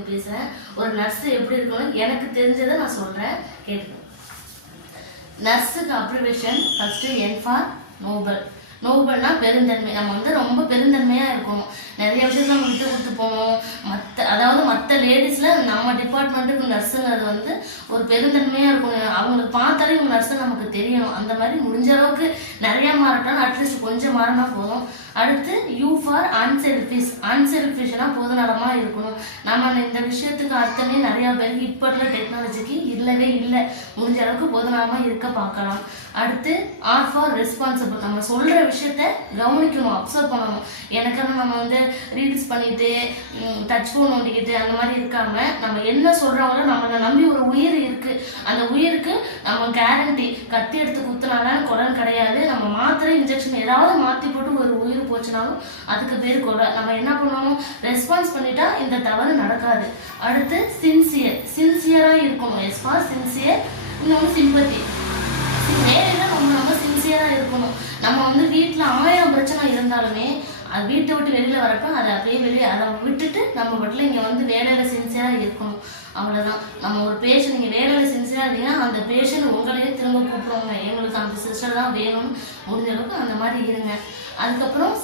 பண்ணி பேசுகிறேன். ஒரு நர்ஸு எப்படி இருக்கணும் எனக்கு தெரிஞ்சதை நான் சொல்கிறேன், கேட்குறேன். நர்ஸுக்கு abbreviation first N for noble. நோபல்னா பெருந்தன்மை. நம்ம வந்து ரொம்ப பெருந்தன்மையாக இருக்கணும். நிறைய விஷயத்தில் நம்ம விட்டு கொடுத்து போகணும். மற்ற லேடிஸில் நம்ம டிபார்ட்மெண்ட்டுக்கு நர்ஸுங்கிறது வந்து ஒரு பெருந்தன்மையாக இருக்கணும். அவங்களுக்கு பார்த்தாலே இவங்க நர்ஸு நமக்கு தெரியணும். அந்த மாதிரி முடிஞ்ச அளவுக்கு நிறையா மாறட்டாலும் அட்லீஸ்ட் கொஞ்சம் மாறினா போதும். அடுத்து U ஃபார் அன்செல்ஃபிஷ். அன்செல்ஃபிஷ்னா பொதுநலமாக இருக்கணும். நம்ம இந்த விஷயத்துக்கு அர்த்தமே நிறையா பேருக்கு இப்போ உள்ள டெக்னாலஜிக்கு இல்லவே இல்லை. முடிஞ்ச அளவுக்கு பொதுநலமாக இருக்க பார்க்கலாம். அடுத்து R ஃபார் ரெஸ்பான்சிபிள். நம்ம சொல்கிற விஷயத்த கவனிக்கணும், அப்சர்வ் பண்ணணும். எனக்கான நம்ம வந்து ரீல்ஸ் பண்ணிட்டு டச் ஃபோன் நோண்டிக்கிட்டு அந்த மாதிரி இருக்காம நம்ம என்ன சொல்கிறவங்களோ நம்மளை நம்பி ஒரு உயிர் இருக்குது. அந்த உயிருக்கு நம்ம கேரண்டி. கத்தி எடுத்து குத்துனாலும் கொலை கிடையாது. நம்ம மாத்திரை இன்ஜெக்ஷன் ஏதாவது மாற்றி போட்டு ஒரு உயிர் போச்சுனாலும் அதுக்கு பேர் கொலை. நம்ம என்ன பண்ணுவோம், ரெஸ்பான்ஸ் பண்ணிட்டா இந்த தவறு நடக்காது. அடுத்து சின்சியராக இருக்கணும். S for sincere. இன்னொன்று சிம்பத்தி. வேலையில் நம்ம சின்சியராக இருக்கணும். நம்ம வந்து வீட்டில் 1000 பிரச்சனை இருந்தாலுமே அது வீட்டை விட்டு வெளியில் வரப்போ அதை அப்படியே அதை விட்டுட்டு நம்ம வீட்டில் இங்கே வந்து வேலையில் சின்சியராக இருக்கணும். அவ்வளோதான். நம்ம ஒரு பேஷண்ட் நீங்கள் வேலையில் சின்சியராக இருந்தீங்கன்னா அந்த பேஷண்ட் உங்களையே திரும்ப கூப்பிடுவாங்க, எங்களுக்கு அந்த சிஸ்டர் தான் வேணும்னு. முடிஞ்ச அளவுக்கு அந்த மாதிரி இருங்க. அதுக்கப்புறம்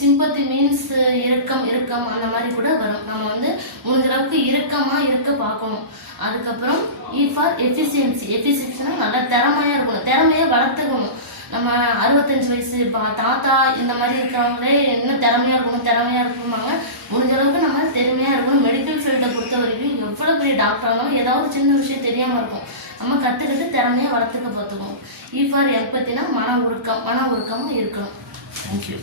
சிம்பத்தி மீன்ஸ் இறுக்கம் அந்த மாதிரி கூட வரும். நம்ம வந்து முடிஞ்ச அளவுக்கு இறுக்கமாக இருக்க பார்க்கணும். அதுக்கப்புறம் E ஃபார் எஃபிஷியன்சி. எஃபிஷியன்சினா நல்லா திறமையாக இருக்கணும், திறமையை வளர்த்துக்கணும். நம்ம 65 வயசு தாத்தா இந்த மாதிரி இருக்கிறவங்களே என்ன திறமையாக இருக்குமாங்க. முடிஞ்ச அளவுக்கு நம்ம திறமையாக இருக்கணும். மெடிக்கல் ஃபீல்டை பொறுத்த வரைக்கும் எவ்வளோ பெரிய டாக்டர் இருந்தாலும் ஏதாவது சின்ன விஷயம் தெரியாமல் இருக்கும். நம்ம கற்றுக்கிட்டு திறமையாக வளர்த்துக்க பார்த்துக்கணும். E ஃபார் எம்பத்தினா மன ஒழுக்கமாக இருக்கணும். Thank you.